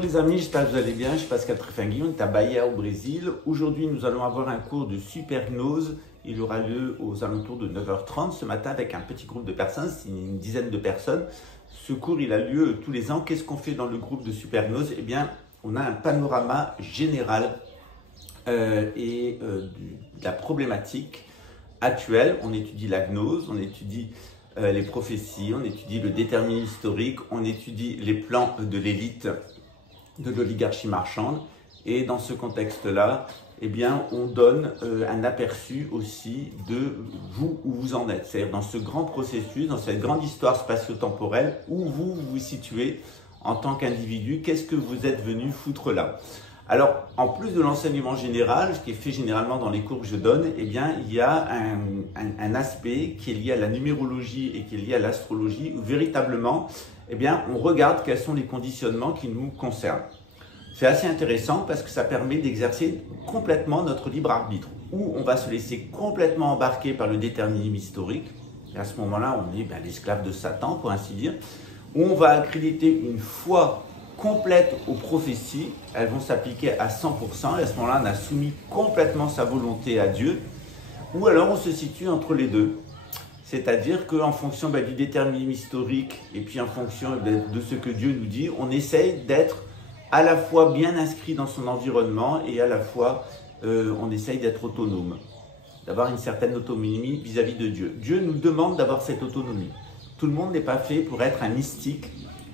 Bonjour les amis, j'espère que vous allez bien. Je suis Pascal Trefangui, on est à Bahia au Brésil. Aujourd'hui, nous allons avoir un cours de supergnose. Il aura lieu aux alentours de 9h30 ce matin avec un petit groupe de personnes, c'est une dizaine de personnes. Ce cours, il a lieu tous les ans. Qu'est-ce qu'on fait dans le groupe de supergnose? Eh bien, on a un panorama général de la problématique actuelle. On étudie la gnose, on étudie les prophéties, on étudie le déterminisme historique, on étudie les plans de l'élite de l'oligarchie marchande. Et dans ce contexte-là, eh bien, on donne un aperçu aussi de vous, où vous en êtes. C'est-à-dire dans ce grand processus, dans cette grande histoire spatio-temporelle, où vous vous situez en tant qu'individu, qu'est-ce que vous êtes venu foutre là? Alors, en plus de l'enseignement général, ce qui est fait généralement dans les cours que je donne, eh bien, il y a un aspect qui est lié à la numérologie et qui est lié à l'astrologie, où véritablement, eh bien, on regarde quels sont les conditionnements qui nous concernent. C'est assez intéressant parce que ça permet d'exercer complètement notre libre arbitre, où on va se laisser complètement embarquer par le déterminisme historique. Et à ce moment-là, on est l'esclave de Satan, pour ainsi dire, où on va accréditer une foi complète aux prophéties, elles vont s'appliquer à 100%, et à ce moment-là, on a soumis complètement sa volonté à Dieu, ou alors on se situe entre les deux. C'est-à-dire qu'en fonction du déterminisme historique, et puis en fonction de ce que Dieu nous dit, on essaye d'être à la fois bien inscrit dans son environnement, et à la fois on essaye d'être autonome, d'avoir une certaine autonomie vis-à-vis de Dieu. Dieu nous demande d'avoir cette autonomie. Tout le monde n'est pas fait pour être un mystique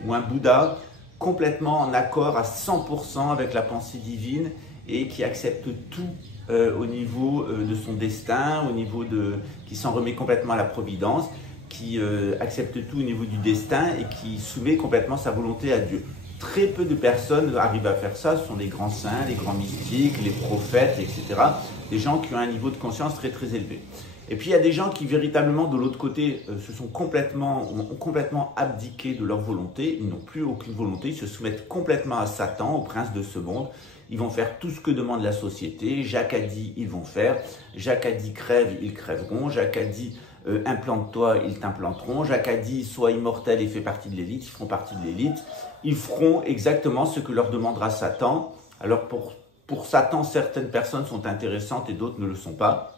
ou un Bouddha, complètement en accord à 100% avec la pensée divine et qui accepte tout au niveau de son destin, qui s'en remet complètement à la providence, qui accepte tout au niveau du destin et qui soumet complètement sa volonté à Dieu. Très peu de personnes arrivent à faire ça, ce sont les grands saints, les grands mystiques, les prophètes, etc. Des gens qui ont un niveau de conscience très très élevé. Et puis il y a des gens qui véritablement de l'autre côté ont complètement abdiqué de leur volonté, ils n'ont plus aucune volonté, ils se soumettent complètement à Satan, au prince de ce monde. Ils vont faire tout ce que demande la société. Jacques a dit, ils vont faire. Jacques a dit, crève, ils crèveront. Jacques a dit, implante-toi, ils t'implanteront. Jacques a dit, sois immortel et fais partie de l'élite, ils feront partie de l'élite. Ils feront exactement ce que leur demandera Satan. Alors pour Satan, certaines personnes sont intéressantes et d'autres ne le sont pas.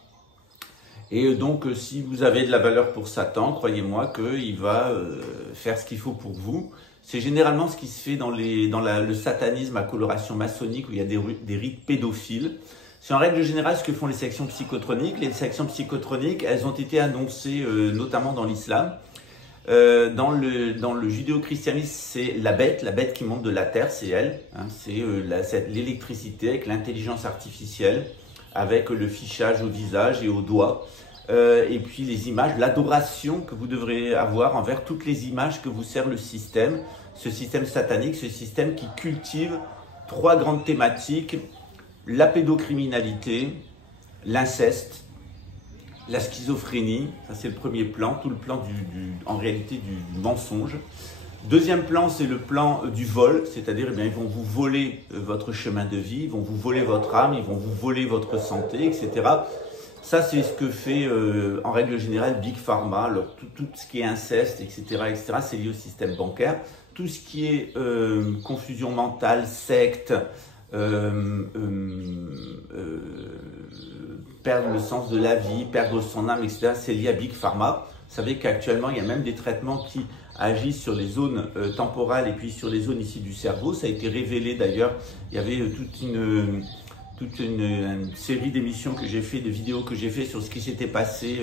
Et donc, si vous avez de la valeur pour Satan, croyez-moi qu'il va faire ce qu'il faut pour vous. C'est généralement ce qui se fait dans le satanisme à coloration maçonnique, où il y a des rites pédophiles. C'est en règle générale ce que font les sections psychotroniques. Les sections psychotroniques, elles ont été annoncées notamment dans l'islam. Dans le judéo-christianisme, c'est la bête qui monte de la terre, c'est elle. Hein, c'est l'électricité avec l'intelligence artificielle, avec le fichage au visage et aux doigts, et puis les images, l'adoration que vous devrez avoir envers toutes les images que vous sert le système, ce système satanique, ce système qui cultive trois grandes thématiques: la pédocriminalité, l'inceste, la schizophrénie. Ça c'est le premier plan, tout le plan en réalité du mensonge. Deuxième plan, c'est le plan du vol, c'est-à-dire ils vont vous voler votre chemin de vie, ils vont vous voler votre âme, ils vont vous voler votre santé, etc. Ça, c'est ce que fait en règle générale Big Pharma. Alors, tout ce qui est inceste, etc., c'est lié au système bancaire. Tout ce qui est confusion mentale, secte, perdre le sens de la vie, perdre son âme, etc., c'est lié à Big Pharma. Vous savez qu'actuellement, il y a même des traitements qui agissent sur les zones temporales et puis sur les zones ici du cerveau. Ça a été révélé d'ailleurs. Il y avait toute une série d'émissions que j'ai fait, de vidéos que j'ai fait sur ce qui s'était passé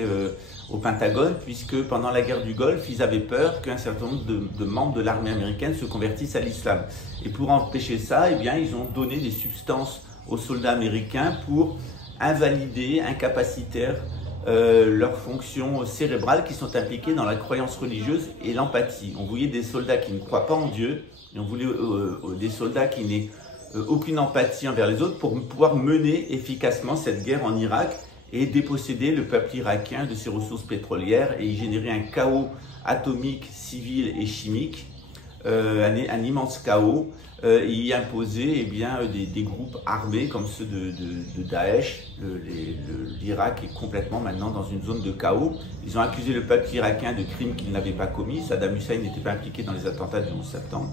au Pentagone, puisque pendant la guerre du Golfe, ils avaient peur qu'un certain nombre de membres de l'armée américaine se convertissent à l'islam. Et pour empêcher ça, eh bien, ils ont donné des substances aux soldats américains pour invalider, incapaciter leurs fonctions cérébrales qui sont impliquées dans la croyance religieuse et l'empathie. On voulait des soldats qui ne croient pas en Dieu, et on voulait des soldats qui n'aient aucune empathie envers les autres pour pouvoir mener efficacement cette guerre en Irak et déposséder le peuple irakien de ses ressources pétrolières et y générer un chaos atomique, civil et chimique, un immense chaos, et y imposer des groupes armés comme ceux de Daesh. L'Irak est complètement maintenant dans une zone de chaos. Ils ont accusé le peuple irakien de crimes qu'il n'avait pas commis. Saddam Hussein n'était pas impliqué dans les attentats du 11 septembre.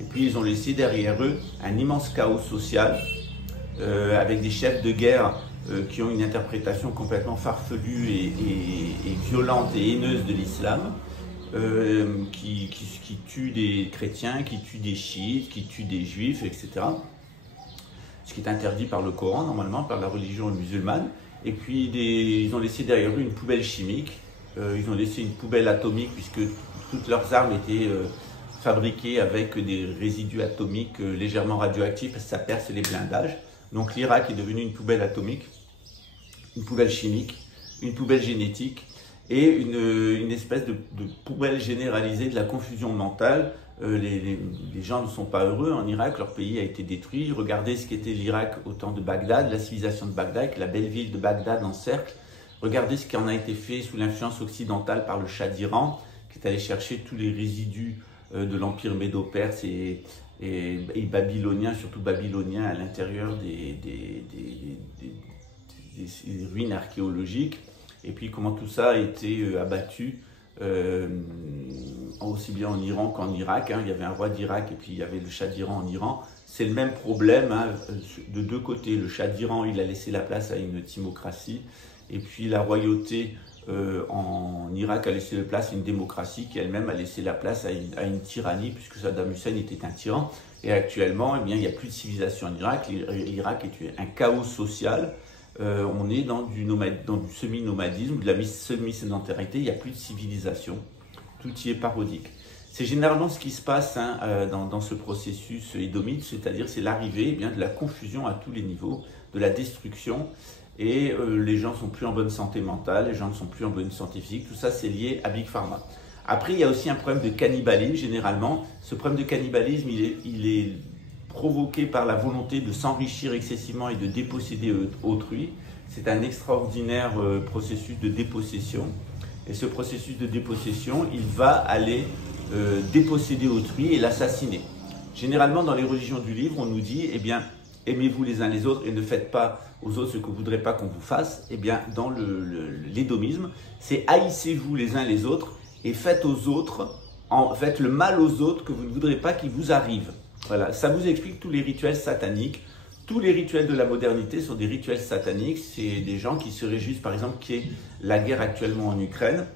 Et puis ils ont laissé derrière eux un immense chaos social avec des chefs de guerre qui ont une interprétation complètement farfelue et violente et haineuse de l'islam, qui tuent des chrétiens, qui tuent des chiites, qui tuent des juifs, etc. Ce qui est interdit par le Coran, normalement, par la religion musulmane. Et puis ils ont laissé derrière eux une poubelle chimique, ils ont laissé une poubelle atomique, puisque toutes leurs armes étaient fabriquées avec des résidus atomiques légèrement radioactifs, parce que ça perce les blindages. Donc l'Irak est devenu une poubelle atomique, une poubelle chimique, une poubelle génétique et une espèce de poubelle généralisée de la confusion mentale. Les gens ne sont pas heureux en Irak, leur pays a été détruit. Regardez ce qu'était l'Irak au temps de Bagdad, la civilisation de Bagdad, la belle ville de Bagdad en cercle. Regardez ce qui en a été fait sous l'influence occidentale par le Shah d'Iran, qui est allé chercher tous les résidus de l'empire médo-perse et babylonien, surtout babylonien, à l'intérieur des ruines archéologiques. Et puis comment tout ça a été abattu, aussi bien en Iran qu'en Irak. Il y avait un roi d'Irak et puis il y avait le Shah d'Iran en Iran. C'est le même problème de deux côtés. Le Shah d'Iran, il a laissé la place à une timocratie. Et puis la royauté en Irak a laissé la place à une démocratie qui elle-même a laissé la place à une tyrannie, puisque Saddam Hussein était un tyran. Et actuellement, eh bien, il n'y a plus de civilisation en Irak. L'Irak est un chaos social. On est dans du semi-nomadisme, de la semi-sédentarité. Il n'y a plus de civilisation. Tout y est parodique. C'est généralement ce qui se passe dans ce processus édomite, c'est-à-dire c'est l'arrivée de la confusion à tous les niveaux, de la destruction. Et les gens ne sont plus en bonne santé mentale, les gens ne sont plus en bonne santé physique. Tout ça, c'est lié à Big Pharma. Après, il y a aussi un problème de cannibalisme, généralement. Ce problème de cannibalisme, il est provoqué par la volonté de s'enrichir excessivement et de déposséder autrui. C'est un extraordinaire processus de dépossession. Et ce processus de dépossession, il va aller déposséder autrui et l'assassiner. Généralement, dans les religions du livre, on nous dit, eh bien, aimez-vous les uns les autres et ne faites pas aux autres ce que vous ne voudrez pas qu'on vous fasse. Eh bien, dans l'édomisme, c'est haïssez-vous les uns les autres et faites faites le mal aux autres que vous ne voudrez pas qu'il vous arrive. Voilà, ça vous explique tous les rituels sataniques. Tous les rituels de la modernité sont des rituels sataniques. C'est des gens qui se réjouissent, par exemple, qu'il y ait la guerre actuellement en Ukraine,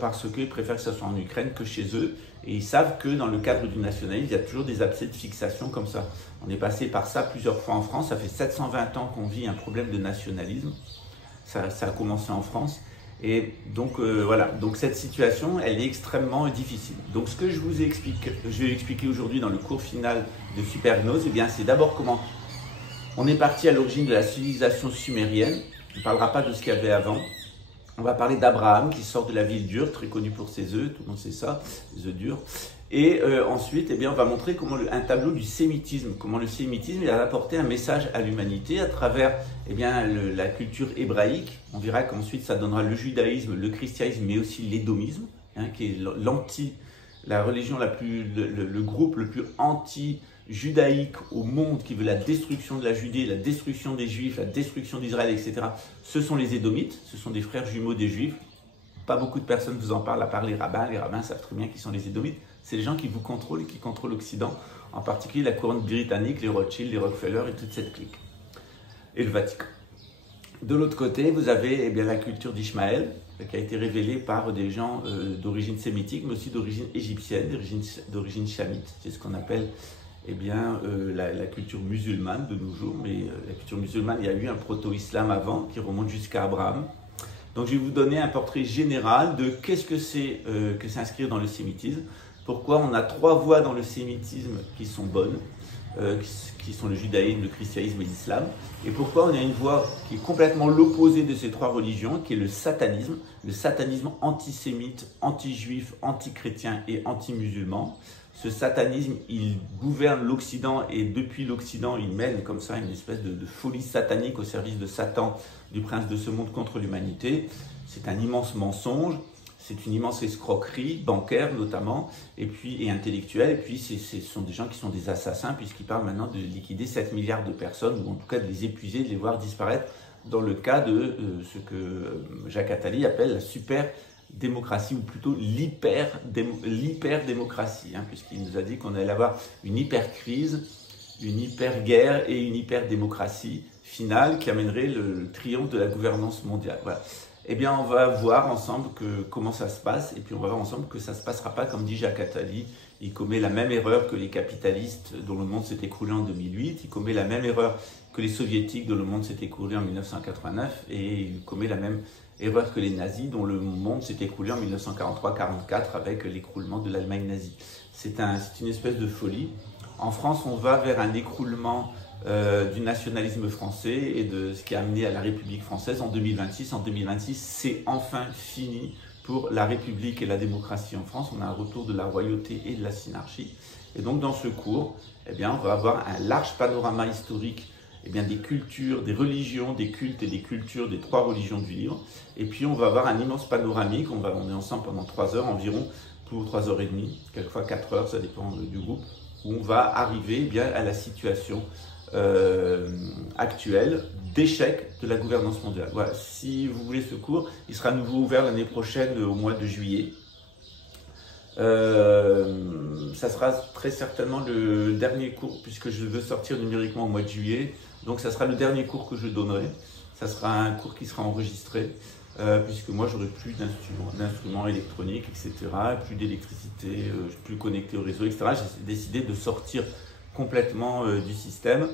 parce qu'ils préfèrent que ça soit en Ukraine que chez eux. Et ils savent que dans le cadre du nationalisme, il y a toujours des abcès de fixation comme ça. On est passé par ça plusieurs fois en France. Ça fait 720 ans qu'on vit un problème de nationalisme. Ça a commencé en France. Et donc voilà, donc cette situation, elle est extrêmement difficile. Donc ce que je vais expliquer aujourd'hui dans le cours final de Supergnose, eh bien c'est d'abord comment on est parti à l'origine de la civilisation sumérienne. On ne parlera pas de ce qu'il y avait avant. On va parler d'Abraham qui sort de la ville d'Ur, très connu pour ses œufs, tout le monde sait ça, les œufs d'Ur. Et ensuite, eh bien, on va montrer comment un tableau du sémitisme, comment le sémitisme il a apporté un message à l'humanité à travers eh bien, la culture hébraïque. On verra qu'ensuite ça donnera le judaïsme, le christianisme, mais aussi l'édomisme, qui est la religion le groupe le plus anti-judaïque au monde, qui veut la destruction de la Judée, la destruction des Juifs, la destruction d'Israël, etc. Ce sont les Édomites, ce sont des frères jumeaux des Juifs. Pas beaucoup de personnes vous en parlent, à part les rabbins. Les rabbins savent très bien qui sont les Édomites. C'est les gens qui vous contrôlent et qui contrôlent l'Occident, en particulier la couronne britannique, les Rothschild, les Rockefeller et toute cette clique. Et le Vatican. De l'autre côté, vous avez eh bien, la culture d'Ishmaël, qui a été révélée par des gens d'origine sémitique, mais aussi d'origine égyptienne, d'origine chamite. C'est ce qu'on appelle eh bien, la culture musulmane de nos jours. Mais la culture musulmane, il y a eu un proto-islam avant qui remonte jusqu'à Abraham. Donc je vais vous donner un portrait général de qu'est-ce que c'est que s'inscrire dans le sémitisme. Pourquoi on a 3 voies dans le sémitisme qui sont bonnes, qui sont le judaïsme, le christianisme et l'islam. Et pourquoi on a une voie qui est complètement l'opposé de ces 3 religions, qui est le satanisme antisémite, anti-juif, anti-chrétien et anti-musulman. Ce satanisme, il gouverne l'Occident et depuis l'Occident, il mène comme ça une espèce de folie satanique au service de Satan, du prince de ce monde contre l'humanité. C'est un immense mensonge, c'est une immense escroquerie, bancaire notamment, et intellectuelle. Et puis ce sont des gens qui sont des assassins puisqu'ils parlent maintenant de liquider 7 milliards de personnes, ou en tout cas de les épuiser, de les voir disparaître dans le cas de ce que Jacques Attali appelle la super démocratie, ou plutôt l'hyper-démocratie, hein, puisqu'il nous a dit qu'on allait avoir une hyper-crise, une hyper-guerre et une hyper-démocratie finale qui amènerait le triomphe de la gouvernance mondiale. Voilà. Eh bien, on va voir ensemble comment ça se passe, et puis on va voir ensemble que ça ne se passera pas comme dit Jacques Attali. Il commet la même erreur que les capitalistes dont le monde s'est écroulé en 2008, il commet la même erreur que les soviétiques dont le monde s'est écroulé en 1989, et il commet la même erreur que les nazis dont le monde s'est écroulé en 1943-44 avec l'écroulement de l'Allemagne nazie. C'est une espèce de folie. En France, on va vers un écroulement du nationalisme français et de ce qui a amené à la République française en 2026. En 2026, c'est enfin fini pour la République et la démocratie en France. On a un retour de la royauté et de la synarchie. Et donc dans ce cours, eh bien, on va avoir un large panorama historique des cultures, des religions, des cultes et des cultures des 3 religions du livre. Et puis on va avoir un immense panoramique. On est ensemble pendant 3 heures environ, pour 3 heures et demie, quelquefois 4 heures, ça dépend du groupe, où on va arriver à la situation actuelle d'échec de la gouvernance mondiale. Voilà. Si vous voulez ce cours, il sera à nouveau ouvert l'année prochaine au mois de juillet. Ça sera très certainement le dernier cours, puisque je veux sortir numériquement au mois de juillet. Donc ça sera le dernier cours que je donnerai. Ça sera un cours qui sera enregistré, puisque moi j'aurai plus d'instruments électroniques, etc., plus d'électricité, plus connecté au réseau, etc. J'ai décidé de sortir complètement du système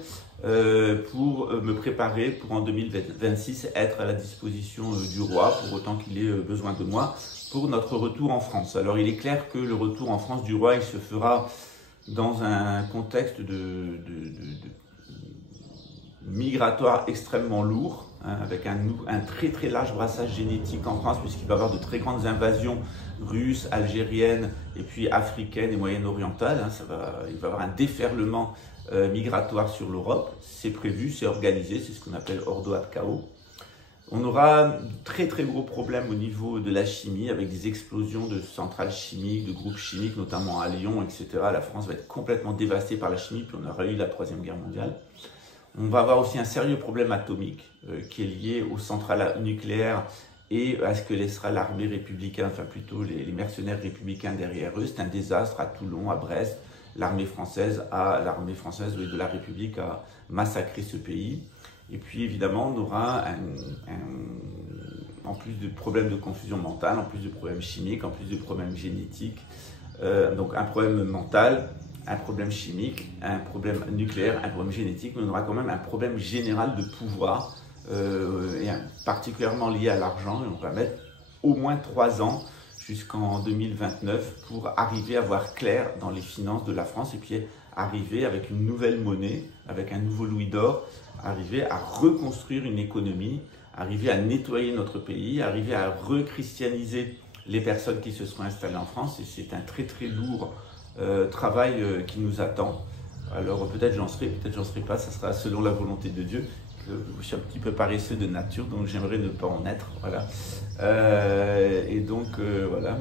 pour me préparer pour en 2026 être à la disposition du roi, pour autant qu'il ait besoin de moi, pour notre retour en France. Alors il est clair que le retour en France du roi, il se fera dans un contexte de migratoire extrêmement lourd, hein, avec un très très large brassage génétique en France, puisqu'il va y avoir de très grandes invasions russes, algériennes, et puis africaines et moyen-orientales. Hein, il va y avoir un déferlement migratoire sur l'Europe. C'est prévu, c'est organisé, c'est ce qu'on appelle ordo ad chaos. On aura de très très gros problèmes au niveau de la chimie, avec des explosions de centrales chimiques, de groupes chimiques, notamment à Lyon, etc. La France va être complètement dévastée par la chimie, puis on aura eu la 3e guerre mondiale. On va avoir aussi un sérieux problème atomique qui est lié aux centrales nucléaires et à ce que laissera l'armée républicaine, enfin plutôt les mercenaires républicains derrière eux. C'est un désastre à Toulon, à Brest. L'armée française de la République a massacré ce pays. Et puis évidemment, on aura en plus de problèmes de confusion mentale, en plus de problèmes chimiques, en plus de problèmes génétiques, donc un problème mental, un problème chimique, un problème nucléaire, un problème génétique, mais on aura quand même un problème général de pouvoir, et particulièrement lié à l'argent, et on va mettre au moins 3 ans jusqu'en 2029 pour arriver à voir clair dans les finances de la France, et puis arriver avec une nouvelle monnaie, avec un nouveau louis d'or, arriver à reconstruire une économie, arriver à nettoyer notre pays, arriver à rechristianiser les personnes qui se seront installées en France, et c'est un très très lourd travail qui nous attend. Alors peut-être j'en serai, peut-être j'en serai pas, ça sera selon la volonté de Dieu. Je suis un petit peu paresseux de nature, donc j'aimerais ne pas en être, voilà. Et donc voilà,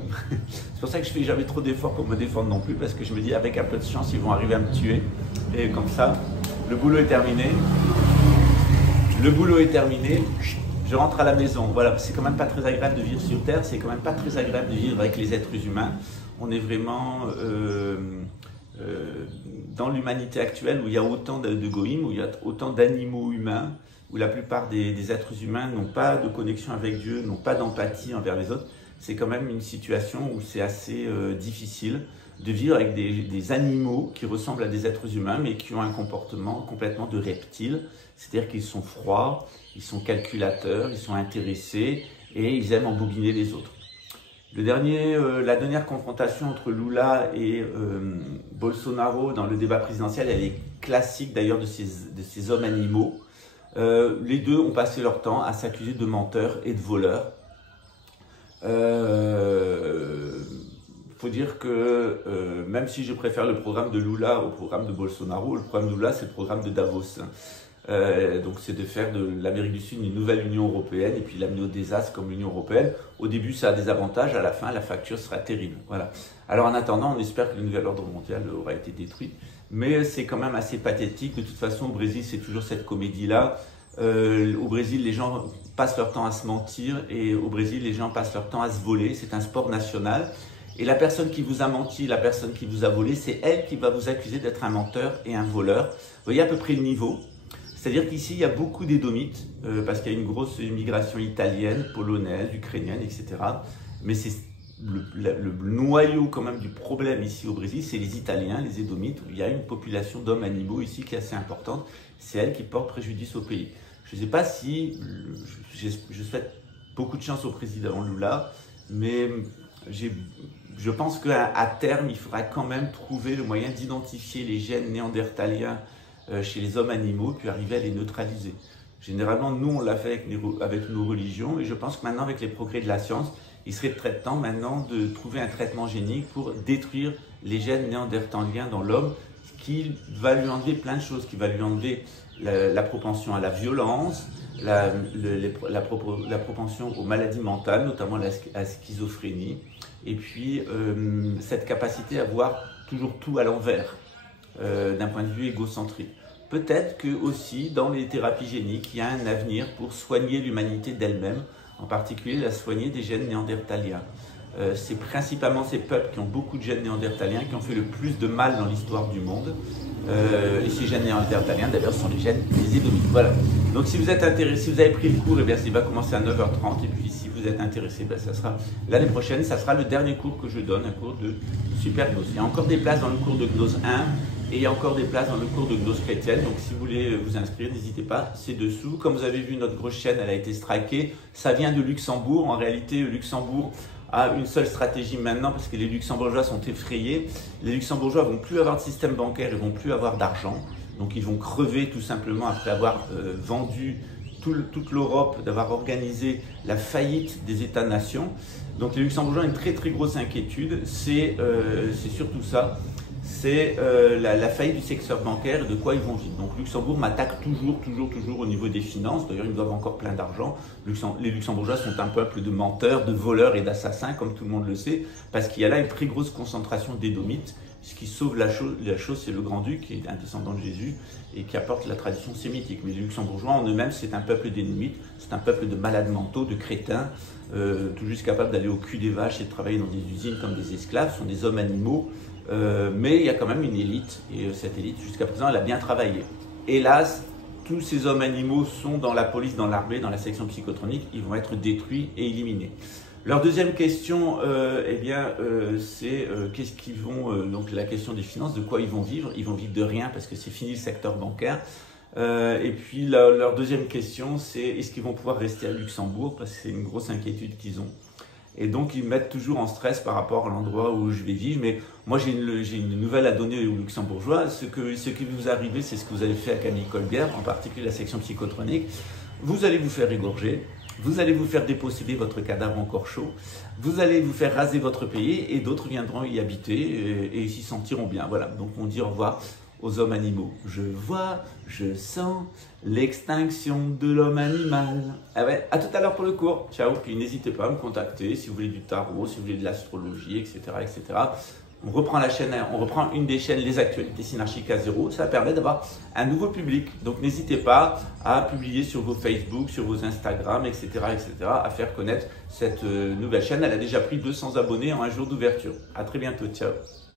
c'est pour ça que je fais jamais trop d'efforts pour me défendre non plus, parce que je me dis avec un peu de chance ils vont arriver à me tuer, et comme ça le boulot est terminé. Le boulot est terminé, je rentre à la maison. Voilà, c'est quand même pas très agréable de vivre sur Terre, c'est quand même pas très agréable de vivre avec les êtres humains. On est vraiment dans l'humanité actuelle où il y a autant de goïms, où il y a autant d'animaux humains, où la plupart des êtres humains n'ont pas de connexion avec Dieu, n'ont pas d'empathie envers les autres. C'est quand même une situation où c'est assez difficile de vivre avec des animaux qui ressemblent à des êtres humains, mais qui ont un comportement complètement de reptiles. C'est-à-dire qu'ils sont froids, ils sont calculateurs, ils sont intéressés et ils aiment embobiner les autres. La dernière confrontation entre Lula et Bolsonaro dans le débat présidentiel, elle est classique d'ailleurs de ces hommes animaux. Les deux ont passé leur temps à s'accuser de menteurs et de voleurs. Faut dire que même si je préfère le programme de Lula au programme de Bolsonaro, le programme de Lula c'est le programme de Davos. Donc c'est de faire de l'Amérique du Sud une nouvelle Union européenne et puis l'amener au désastre comme l'Union européenne. Au début ça a des avantages, à la fin la facture sera terrible. Voilà. Alors en attendant on espère que le nouvel ordre mondial aura été détruit. Mais c'est quand même assez pathétique. De toute façon au Brésil c'est toujours cette comédie-là. Au Brésil, les gens passent leur temps à se mentir et au Brésil, les gens passent leur temps à se voler. C'est un sport national. Et la personne qui vous a menti, la personne qui vous a volé, c'est elle qui va vous accuser d'être un menteur et un voleur. Vous voyez à peu près le niveau. C'est-à-dire qu'ici, il y a beaucoup d'édomites parce qu'il y a une grosse immigration italienne, polonaise, ukrainienne, etc. Mais c'est le noyau quand même du problème ici au Brésil, c'est les Italiens, les édomites. Il y a une population d'hommes animaux ici qui est assez importante. C'est elle qui porte préjudice au pays. Je ne sais pas si je souhaite beaucoup de chance au président Lula, mais je pense qu'à terme, il faudra quand même trouver le moyen d'identifier les gènes néandertaliens chez les hommes animaux, puis arriver à les neutraliser. Généralement, nous, on l'a fait avec nos religions, et je pense que maintenant, avec les progrès de la science, il serait très temps maintenant de trouver un traitement génique pour détruire les gènes néandertaliens dans l'homme, qui va lui enlever plein de choses, qui va lui enlever la propension à la violence, la propension aux maladies mentales, notamment la schizophrénie, et puis cette capacité à voir toujours tout à l'envers, d'un point de vue égocentrique. Peut-être que aussi dans les thérapies géniques, il y a un avenir pour soigner l'humanité d'elle-même, en particulier la soigner des gènes néandertaliens. C'est principalement ces peuples qui ont beaucoup de gènes néandertaliens qui ont fait le plus de mal dans l'histoire du monde. Et ces gènes néandertaliens, d'ailleurs, sont les gènes des édomites. Voilà. Donc, si vous êtes intéressé, si vous avez pris le cours, eh bien, il va commencer à 9h30. Et puis, si vous êtes intéressé, ben, ça sera l'année prochaine. Ça sera le dernier cours que je donne, un cours de super gnose. Il y a encore des places dans le cours de gnose 1 et il y a encore des places dans le cours de gnose chrétienne. Donc, si vous voulez vous inscrire, n'hésitez pas, c'est dessous. Comme vous avez vu, notre grosse chaîne, elle a été strikée. Ça vient de Luxembourg. En réalité, Luxembourg a une seule stratégie maintenant parce que les Luxembourgeois sont effrayés. Les Luxembourgeois vont plus avoir de système bancaire, ils vont plus avoir d'argent. Donc ils vont crever tout simplement après avoir vendu toute l'Europe, d'avoir organisé la faillite des États-nations. Donc les Luxembourgeois ont une très très grosse inquiétude, c'est surtout ça. C'est la faillite du secteur bancaire et de quoi ils vont vivre. Donc Luxembourg m'attaque toujours au niveau des finances. D'ailleurs, ils me doivent encore plein d'argent. Les Luxembourgeois sont un peuple de menteurs, de voleurs et d'assassins, comme tout le monde le sait, parce qu'il y a là une très grosse concentration d'édomites. Ce qui sauve la chose, c'est le grand-duc, qui est un descendant de Jésus et qui apporte la tradition sémitique. Mais les Luxembourgeois en eux-mêmes, c'est un peuple d'édomites, c'est un peuple de malades mentaux, de crétins, tout juste capables d'aller au cul des vaches et de travailler dans des usines comme des esclaves. Ce sont des hommes animaux. Mais il y a quand même une élite, et cette élite, jusqu'à présent, elle a bien travaillé. Hélas, tous ces hommes animaux sont dans la police, dans l'armée, dans la section psychotronique, ils vont être détruits et éliminés. Leur deuxième question, c'est qu'est-ce qu'ils vont, donc la question des finances, de quoi ils vont vivre de rien parce que c'est fini le secteur bancaire. Et puis leur deuxième question, c'est est-ce qu'ils vont pouvoir rester à Luxembourg parce que c'est une grosse inquiétude qu'ils ont. Et donc, ils me mettent toujours en stress par rapport à l'endroit où je vais vivre. Mais moi, j'ai une nouvelle à donner aux Luxembourgeois. Ce qui vous arrive, c'est ce que vous avez fait à Camille Colbert, en particulier la section psychotronique. Vous allez vous faire égorger. Vous allez vous faire déposséder votre cadavre encore chaud. Vous allez vous faire raser votre pays et d'autres viendront y habiter et s'y sentiront bien. Voilà, donc on dit au revoir aux hommes animaux. Je vois, je sens l'extinction de l'homme animal. Ah ouais, à tout à l'heure pour le cours. Ciao, puis n'hésitez pas à me contacter si vous voulez du tarot, si vous voulez de l'astrologie, etc., etc. On reprend la chaîne, on reprend une des chaînes, les actualités synarchiques à zéro. Ça permet d'avoir un nouveau public. Donc n'hésitez pas à publier sur vos Facebook, sur vos Instagram, etc., etc., à faire connaître cette nouvelle chaîne. Elle a déjà pris 200 abonnés en un jour d'ouverture. À très bientôt. Ciao.